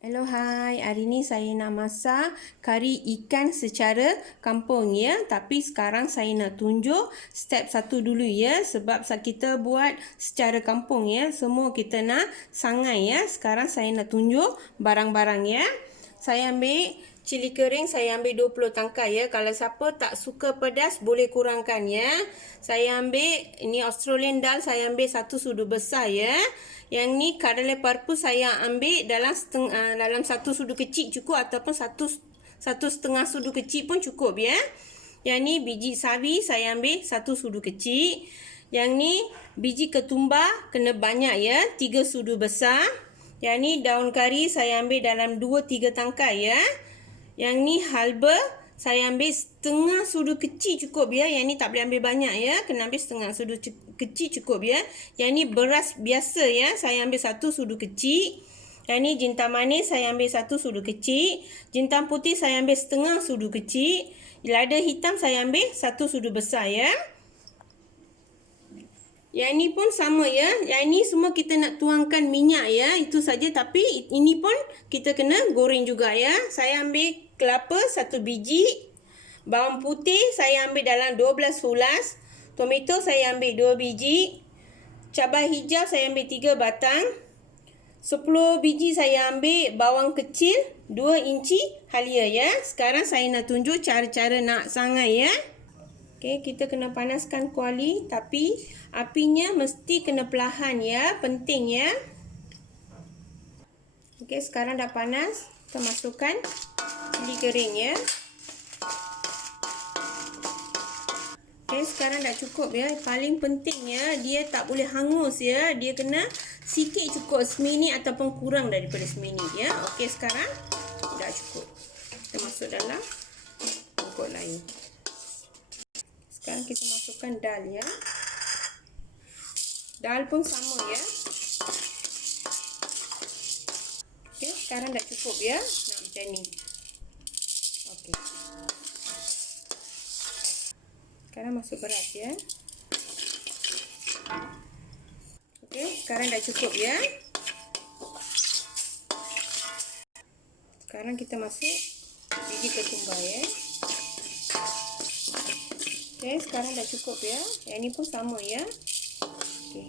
Hello, hai. Hari ni saya nak masak kari ikan secara kampung ya. Tapi sekarang saya nak tunjuk step satu dulu ya. Sebab kita buat secara kampung ya. Semua kita nak sangai ya. Sekarang saya nak tunjuk barang-barang ya. Saya ambil cili kering, saya ambil 20 tangkai ya. Kalau siapa tak suka pedas boleh kurangkan ya. Saya ambil ini Australian dal, saya ambil 1 sudu besar ya. Yang ni kadale parpu saya ambil dalam dalam 1 sudu kecil cukup ataupun 1,5 sudu kecil pun cukup ya. Yang ni biji sawi saya ambil 1 sudu kecil. Yang ni biji ketumbar kena banyak ya, 3 sudu besar. Yang ni daun kari saya ambil dalam 2-3 tangkai ya. Yang ni halba saya ambil setengah sudu kecil cukup ya. Yang ni tak boleh ambil banyak ya. Kena ambil setengah sudu kecil cukup ya. Yang ni beras biasa ya. Saya ambil 1 sudu kecil. Yang ni jintan manis saya ambil 1 sudu kecil. Jintan putih saya ambil setengah sudu kecil. Lada hitam saya ambil 1 sudu besar ya. Yang ni pun sama ya. Yang ni semua kita nak tuangkan minyak ya. Itu saja, tapi ini pun kita kena goreng juga ya. Saya ambil kelapa 1 biji. Bawang putih saya ambil dalam 12 hulas. Tomato saya ambil 2 biji. Cabai hijau saya ambil 3 batang. 10 biji saya ambil bawang kecil 2 inci halia ya. Sekarang saya nak tunjuk cara-cara nak sangai ya. Okey, kita kena panaskan kuali, tapi apinya mesti kena perlahan ya, penting ya. Okey, sekarang dah panas, kita masukkan cili kering ya. Okey, sekarang dah cukup ya. Paling pentingnya dia tak boleh hangus ya, dia kena sikit cukup seminit ataupun kurang daripada seminit ya. Okey, sekarang dah cukup. Kita masuk dalam mangkuk lain. Sekarang kita masukkan dal ya. Dal pun sama ya. Okey, sekarang dah cukup ya. Nak macam ni. Okey. Sekarang masuk beras ya. Okey, sekarang dah cukup ya. Sekarang kita masuk biji ketumbar ya. Okey, sekarang dah cukup ya. Yang ni pun sama ya. Okey.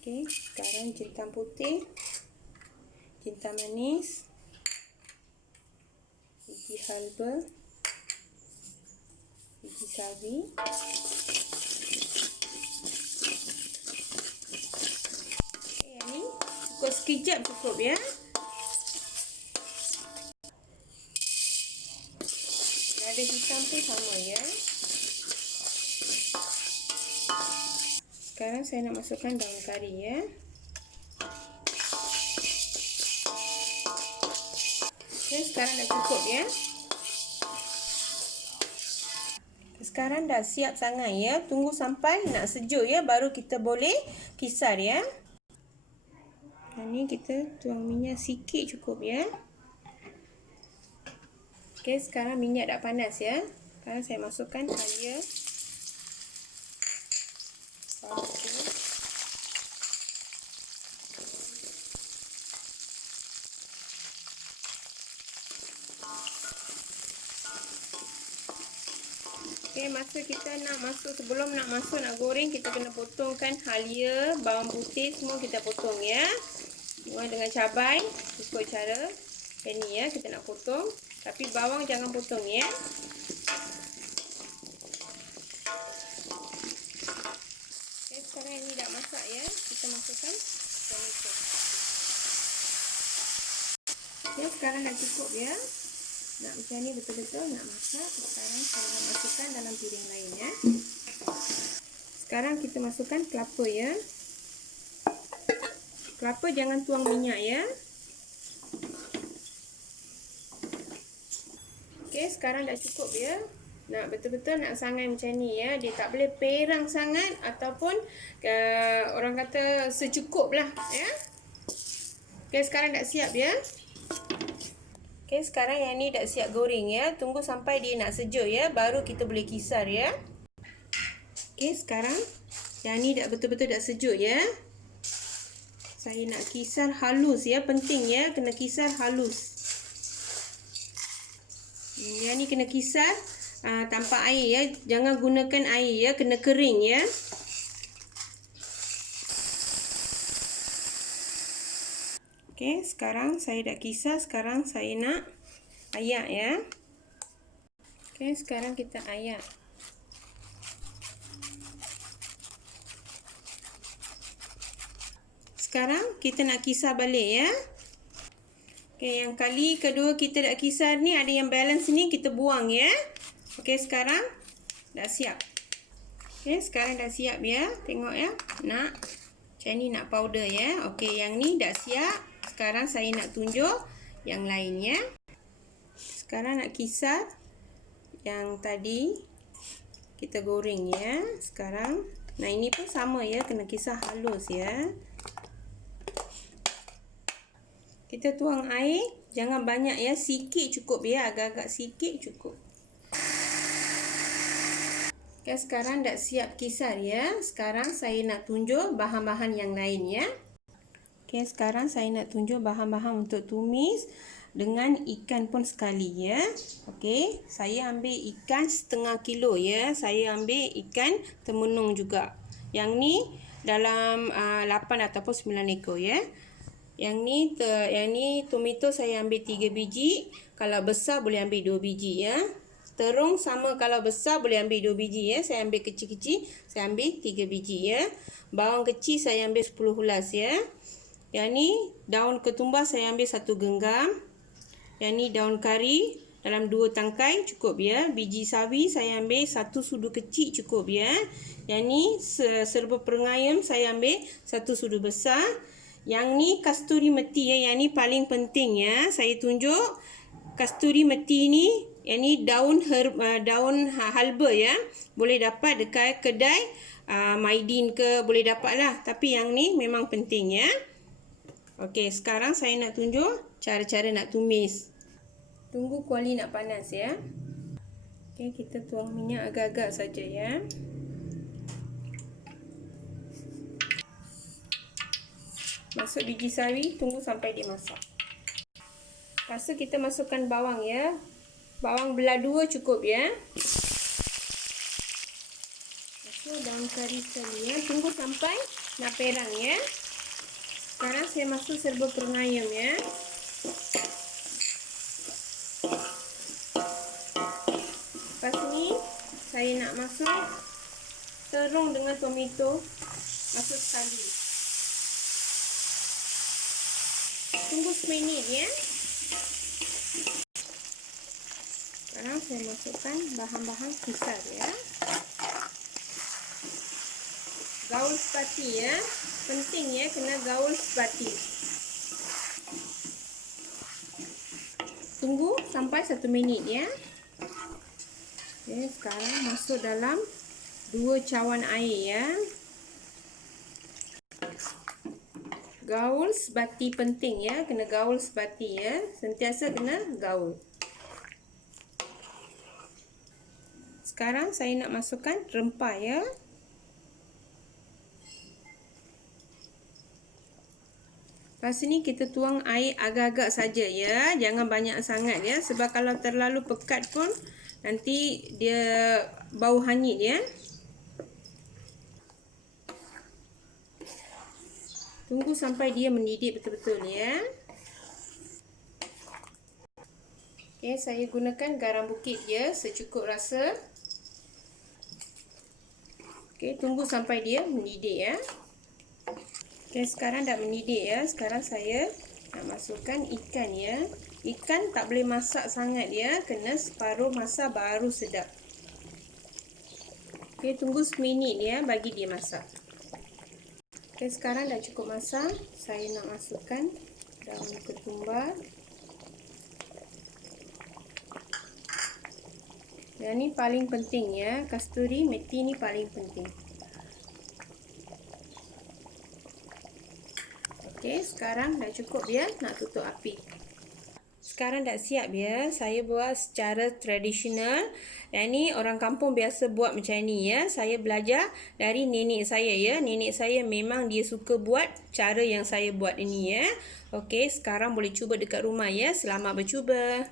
Okey, sekarang jintan putih, jintan manis, biji halba, biji sawi. Okey, yang ni cukup sekejap cukup ya. Lada hitam pun sama ya. Sekarang saya nak masukkan daun kari ya. Okay, sekarang dah cukup ya. Sekarang dah siap sangat ya. Tunggu sampai nak sejuk ya, baru kita boleh kisar ya. Dan ni kita tuang minyak sikit cukup ya. Okey, sekarang minyak dah panas ya. Sekarang saya masukkan halia. Okey, masa kita sebelum nak goreng, kita kena potongkan halia, bawang putih semua kita potong ya. Semua dengan cabai, ikut cara ini ya, kita nak potong. Tapi bawang jangan potong ya. Okey, sekarang ini dah masak ya. Kita masukkan tomato. Okey, sekarang dah cukup ya. Nak macam ni betul-betul nak masak. Sekarang saya nak masukkan dalam piring lain ya. Sekarang kita masukkan kelapa ya. Kelapa jangan tuang minyak ya. Okey, sekarang dah cukup ya. Nak betul-betul nak sangai macam ni ya. Dia tak boleh perang sangat ataupun orang kata secukup lah ya. Okey, sekarang dah siap ya. Okey, sekarang yang ni dah siap goreng ya. Tunggu sampai dia nak sejuk ya, baru kita boleh kisar ya. Okey, sekarang yang ni dah betul-betul dah sejuk ya. Saya nak kisar halus ya, penting ya, kena kisar halus. Yang ni kena kisar tanpa air ya, jangan gunakan air ya, kena kering ya. Okey, sekarang saya dah kisar, sekarang saya nak ayak ya. Okey, sekarang kita ayak. Sekarang kita nak kisar balik ya. Okey, yang kali kedua kita dah kisar ni ada yang balance ni kita buang ya. Okey, sekarang dah siap. Okey, sekarang dah siap ya. Tengok ya. Nak macam ni nak powder ya. Okey, yang ni dah siap. Sekarang saya nak tunjuk yang lain ya. Sekarang nak kisar yang tadi kita goreng ya. Sekarang, nah ini pun sama ya, kena kisar halus ya. Kita tuang air, jangan banyak ya, sikit cukup ya, agak-agak sikit cukup. Okay, sekarang dah siap kisar ya. Sekarang saya nak tunjuk bahan-bahan yang lain ya. Okay, sekarang saya nak tunjuk bahan-bahan untuk tumis dengan ikan pun sekali ya. Okay, saya ambil ikan setengah kilo ya. Saya ambil ikan temenung juga. Yang ni dalam 8 ataupun 9 ekor ya. Yang ni tomato saya ambil 3 biji. Kalau besar boleh ambil 2 biji ya. Terung sama, kalau besar boleh ambil 2 biji ya. Saya ambil kecil-kecil, saya ambil 3 biji ya. Bawang kecil saya ambil 10 hulas ya. Yang ni daun ketumbar saya ambil 1 genggam. Yang ni daun kari dalam 2 tangkai cukup ya. Biji sawi saya ambil 1 sudu kecil cukup ya. Yang ni serba perengayam saya ambil 1 sudu besar. Yang ni kasturi meti ya. Yang ni paling penting ya. Saya tunjuk kasturi meti ni. Yang ni daun halba ya. Boleh dapat dekat kedai Maidin ke, boleh dapat lah. Tapi yang ni memang penting ya. Okey, sekarang saya nak tunjuk cara-cara nak tumis. Tunggu kuali nak panas ya. Okey, kita tuang minyak agak-agak saja ya. Masuk biji sawi, tunggu sampai dia masak. Lepas tu kita masukkan bawang ya. Bawang belah 2 cukup ya. Masuk daun kari sekali ya. Tunggu sampai nak perang ya. Sekarang saya masuk serba perengayam ya. Lepas ni saya nak masuk terung dengan tomato. Masuk sekali. Tunggu seminit ya. Sekarang saya masukkan bahan-bahan kisar ya. Gaul sepati ya. Penting ya, kena gaul sepati. Tunggu sampai 1 minit ya. Okey, sekarang masuk dalam 2 cawan air ya. Gaul sebati penting ya, kena gaul sebati ya. Sentiasa kena gaul. Sekarang saya nak masukkan rempah ya. Lepas ni kita tuang air agak-agak saja ya. Jangan banyak sangat ya. Sebab kalau terlalu pekat pun nanti dia bau hanyut ya. Tunggu sampai dia mendidih betul-betul ya. Okey, saya gunakan garam bukit ya, secukup rasa. Okey, tunggu sampai dia mendidih ya. Okey, sekarang dah mendidih ya. Sekarang saya nak masukkan ikan ya. Ikan tak boleh masak sangat ya. Kena separuh masak baru sedap. Okey, tunggu seminit ya bagi dia masak. Okey, sekarang dah cukup masak. Saya nak masukkan daun ketumbar. Yang ni paling penting ya. Kasturi meti ni paling penting. Okey, sekarang dah cukup ya. Nak tutup api. Sekarang dah siap ya. Saya buat secara tradisional. Yang ni orang kampung biasa buat macam ni ya. Saya belajar dari nenek saya ya. Nenek saya memang dia suka buat cara yang saya buat ini ya. Okey, sekarang boleh cuba dekat rumah ya. Selamat bercuba.